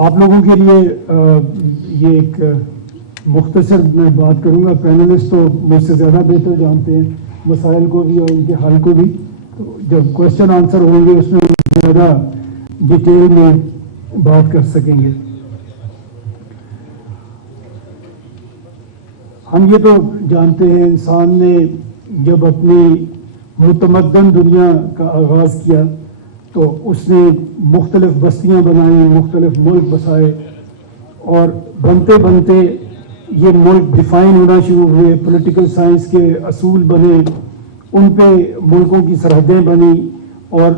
آپ لوگوں کے لیے یہ ایک مختصر میں بات کروں گا. پینلسٹ تو مجھ سے زیادہ بہتر جانتے ہیں مسائل کو بھی اور ان کے حل کو بھی, تو جب کوشچن آنسر ہوں گے اس میں زیادہ ڈیٹیل میں بات کر سکیں گے. ہم یہ تو جانتے ہیں انسان نے جب اپنی متمدن دنیا کا آغاز کیا تو اس نے مختلف بستیاں بنائیں, مختلف ملک بسائے, اور بنتے بنتے یہ ملک ڈیفائن ہونا شروع ہوئے. پولیٹیکل سائنس کے اصول بنے, ان پہ ملکوں کی سرحدیں بنی, اور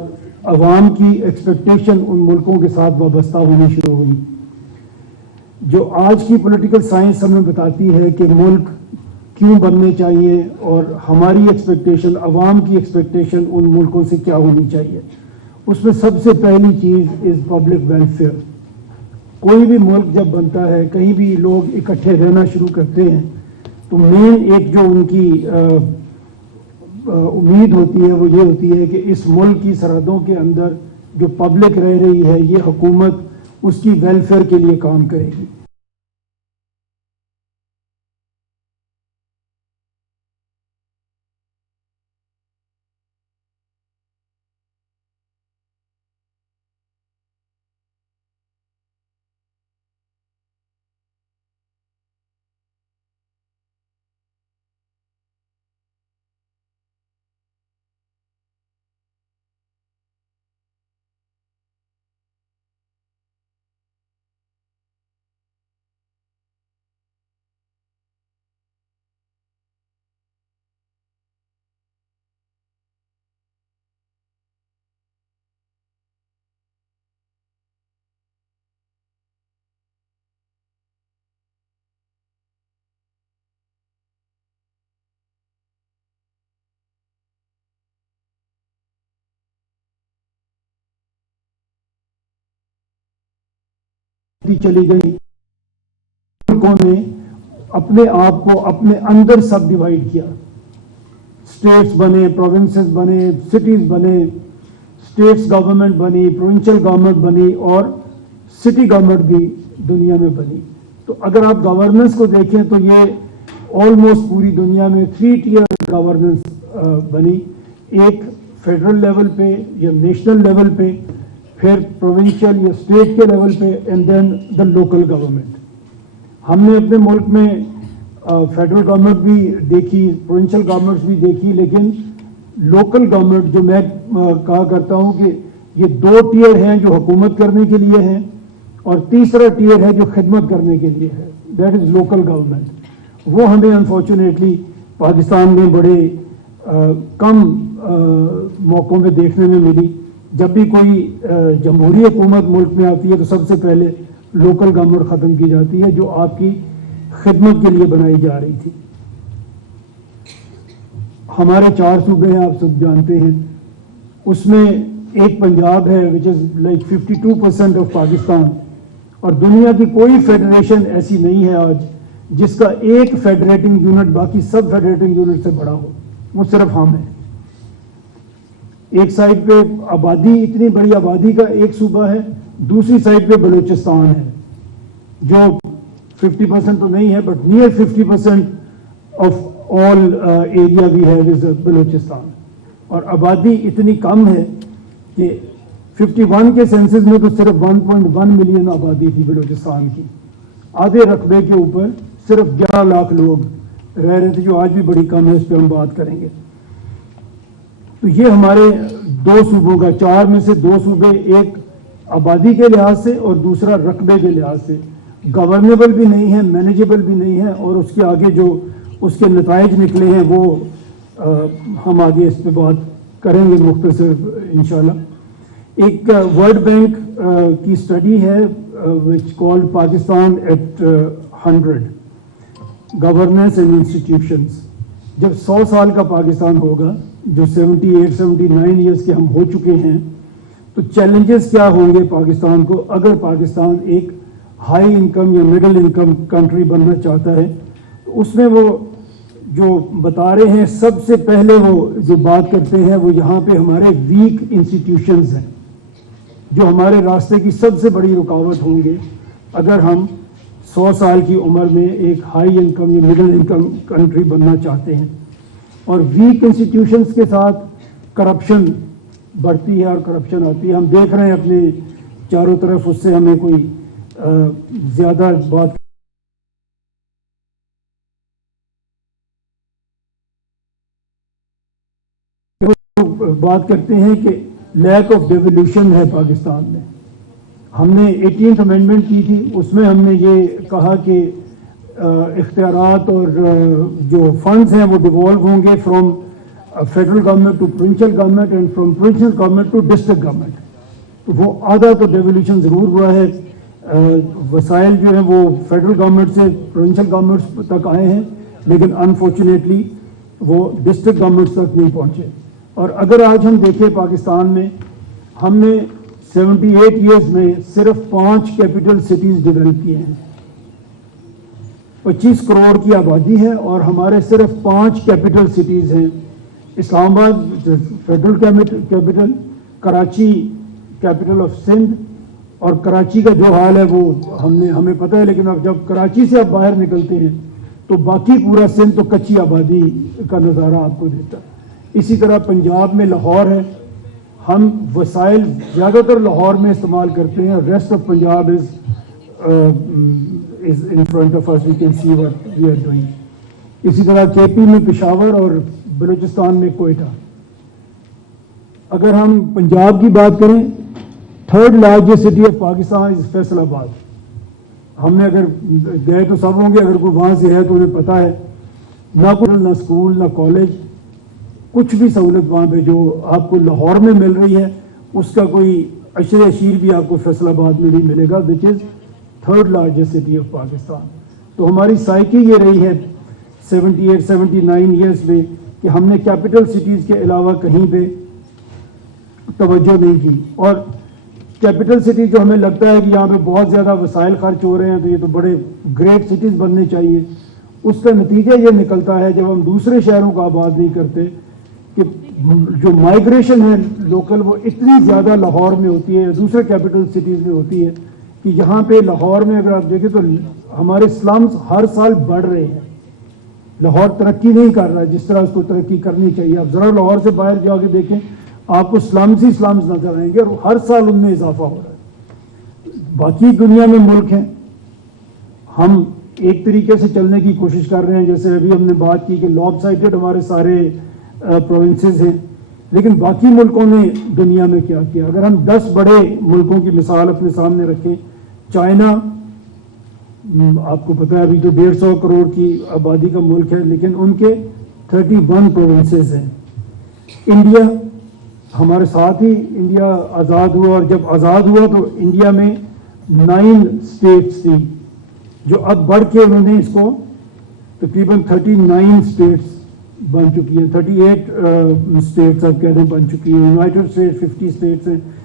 عوام کی ایکسپیکٹیشن ان ملکوں کے ساتھ وابستہ ہونی شروع ہوئی. جو آج کی پولیٹیکل سائنس ہمیں بتاتی ہے کہ ملک کیوں بننے چاہیے اور ہماری ایکسپیکٹیشن, عوام کی ایکسپیکٹیشن ان ملکوں سے کیا ہونی چاہیے, اس میں سب سے پہلی چیز از پبلک ویلفیئر. کوئی بھی ملک جب بنتا ہے, کہیں بھی لوگ اکٹھے رہنا شروع کرتے ہیں, تو مین ایک جو ان کی امید ہوتی ہے وہ یہ ہوتی ہے کہ اس ملک کی سرحدوں کے اندر جو پبلک رہ رہی ہے, یہ حکومت اس کی ویلفیئر کے لیے کام کرے گی. چلی گئی, ملکوں نے اپنے آپ کو اپنے اندر سب ڈیوائڈ کیا. اسٹیٹس بنے, پروونسز بنے, سٹیز بنے, اسٹیٹس گورنمنٹ بنی, پروونشل گورنمنٹ بنی, اور سٹی گورنمنٹ بھی دنیا میں بنی. تو اگر آپ گورننس کو دیکھیں تو یہ آلموسٹ پوری دنیا میں 3 ٹیئر گورننس بنی. ایک فیڈرل لیول پہ یا نیشنل لیول پہ, پھر پروونشل یا اسٹیٹ کے لیول پہ, and then the local government. ہم نے اپنے ملک میں فیڈرل گورنمنٹ بھی دیکھی, پروونشل گورنمنٹس بھی دیکھی, لیکن لوکل گورنمنٹ جو میں کہا کرتا ہوں کہ یہ 2 ٹیئر ہیں جو حکومت کرنے کے لیے ہیں, اور تیسرا ٹیئر ہے جو خدمت کرنے کے لیے ہے, دیٹ از لوکل گورنمنٹ. وہ ہمیں انفارچونیٹلی پاکستان میں بڑے کم موقعوں پہ دیکھنے میں ملی. جب بھی کوئی جمہوری حکومت ملک میں آتی ہے تو سب سے پہلے لوکل گورنمنٹ ختم کی جاتی ہے, جو آپ کی خدمت کے لیے بنائی جا رہی تھی. ہمارے 4 صوبے ہیں, آپ سب جانتے ہیں. اس میں ایک پنجاب ہے which is like 52% of Pakistan, اور دنیا کی کوئی فیڈریشن ایسی نہیں ہے آج جس کا ایک فیڈریٹنگ یونٹ باقی سب فیڈریٹنگ یونٹ سے بڑا ہو. وہ صرف ہم ہیں. ایک سائڈ پہ آبادی, اتنی بڑی آبادی کا ایک صوبہ ہے, دوسری سائڈ پہ بلوچستان ہے جو 50% تو نہیں ہے but near 50% of all area we have is Balochistan. اور آبادی اتنی کم ہے کہ 51 کے سینسز میں تو صرف 1.1 ملین آبادی تھی بلوچستان کی. آدھے رقبے کے اوپر صرف 11 لاکھ لوگ رہ رہے تھے, جو آج بھی بڑی کم ہے, اس پہ ہم بات کریں گے. تو یہ ہمارے 2 صوبوں کا, 4 میں سے 2 صوبے, ایک آبادی کے لحاظ سے اور دوسرا رقبے کے لحاظ سے گورنیبل بھی نہیں ہے, مینیجیبل بھی نہیں ہے, اور اس کے آگے جو اس کے نتائج نکلے ہیں وہ ہم آگے اس پہ بات کریں گے مختصر انشاءاللہ. ایک ورلڈ بینک کی اسٹڈی ہے which called Pakistan at 100 governance and institutions. جب 100 سال کا پاکستان ہوگا, جو 78-79 ایئرس کے ہم ہو چکے ہیں, تو چیلنجز کیا ہوں گے پاکستان کو اگر پاکستان ایک ہائی انکم یا مڈل انکم کنٹری بننا چاہتا ہے. اس میں وہ جو بتا رہے ہیں, سب سے پہلے وہ جو بات کرتے ہیں وہ یہاں پہ ہمارے ویک انسٹیٹیوشنز ہیں. جو ہمارے راستے کی سب سے بڑی رکاوٹ ہوں گے اگر ہم 100 سال کی عمر میں ایک ہائی انکم یا مڈل انکم کنٹری بننا چاہتے ہیں. اور ویک انسٹیٹیوشنز کے ساتھ کرپشن بڑھتی ہے اور کرپشن آتی ہے. ہم دیکھ رہے ہیں اپنے چاروں طرف, اس سے ہمیں کوئی زیادہ بات کرتے ہیں کہ لیک آف ڈیولیوشن ہے پاکستان میں. ہم نے 18th امینڈمنٹ کی تھی, اس میں ہم نے یہ کہا کہ اختیارات اور جو فنڈز ہیں وہ ڈیوالو ہوں گے from federal government to provincial government and from provincial government to district government. تو وہ آدھا تو ڈیولیوشن ضرور ہوا ہے. وسائل جو ہیں وہ فیڈرل گورنمنٹ سے پروونشل گورنمنٹ تک آئے ہیں, لیکن انفارچونیٹلی وہ ڈسٹرکٹ گورنمنٹ تک نہیں پہنچے. اور اگر آج ہم دیکھیں پاکستان میں, ہم نے 78 ایئرز میں صرف 5 کیپٹل سٹیز ڈیولپ کیے ہیں. 25 کروڑ کی آبادی ہے اور ہمارے صرف 5 کیپٹل سٹیز ہیں. اسلام آباد federal capital, Karachi capital of Sindh, اور کراچی کا جو حال ہے وہ ہمیں پتہ ہے. لیکن اب جب کراچی سے آپ باہر نکلتے ہیں تو باقی پورا سندھ تو کچی آبادی کا نظارہ آپ کو دیتا ہے. اسی طرح پنجاب میں لاہور ہے, ہم وسائل زیادہ تر لاہور میں استعمال کرتے ہیں, rest of Punjab is in front of us, we can see what we are doing. اسی طرح کے پی میں پشاور اور بلوچستان میں کوئٹہ. اگر ہم پنجاب کی بات کریں, 3rd largest city of Pakistan is Faisalabad. ہم نے اگر گئے تو سب ہوں گے, اگر کوئی وہاں سے ہے تو انہیں پتہ ہے نہ اسکول نہ کالج, کچھ بھی سہولت وہاں پہ جو آپ کو لاہور میں مل رہی ہے اس کا کوئی عشر اشیر بھی آپ کو فیصل آباد میں نہیں ملے گا, وچ از 3rd largest city of Pakistan. تو ہماری سائیکی یہ رہی ہے 78-79 ایئرس میں کہ ہم نے کیپٹل سٹیز کے علاوہ کہیں پہ توجہ نہیں کی. اور کیپٹل سٹی جو ہمیں لگتا ہے کہ یہاں پہ بہت زیادہ وسائل خرچ ہو رہے ہیں تو یہ تو بڑے گریٹ سٹیز بننے چاہیے, اس کا نتیجہ یہ نکلتا ہے جب ہم دوسرے شہروں کو آباد نہیں کرتے کہ جو مائیگریشن ہے لوکل وہ اتنی زیادہ لاہور میں ہوتی ہے, دوسرے کیپٹل سٹیز میں ہوتی ہے کہ یہاں پہ لاہور میں اگر آپ دیکھیں تو ہمارے سلمز ہر سال بڑھ رہے ہیں. لاہور ترقی نہیں کر رہا جس طرح اس کو ترقی کرنی چاہیے. آپ ذرا لاہور سے باہر جا کے دیکھیں, آپ کو سلمز ہی سلمز نظر آئیں گے اور ہر سال ان میں اضافہ ہو رہا ہے. باقی دنیا میں ملک ہیں, ہم ایک طریقے سے چلنے کی کوشش کر رہے ہیں, جیسے ابھی ہم نے بات کی کہ لاب سائٹڈ ہمارے سارے پروونسز ہیں, لیکن باقی ملکوں نے دنیا میں کیا کیا. اگر ہم 10 بڑے ملکوں کی مثال اپنے سامنے رکھیں, چائنا آپ کو پتہ ہے ابھی تو 150 کروڑ کی آبادی کا ملک ہے, لیکن ان کے 31 پروونسز ہیں. انڈیا ہمارے ساتھ ہی انڈیا آزاد ہوا, اور جب آزاد ہوا تو انڈیا میں 9 اسٹیٹس تھی جو اب بڑھ کے انہوں نے اس کو تقریباً 39 اسٹیٹس بن چکی ہیں. 38 اسٹیٹس اب کہتے ہیں بن چکی ہیں. یونائٹڈ اسٹیٹس 50 اسٹیٹس ہیں.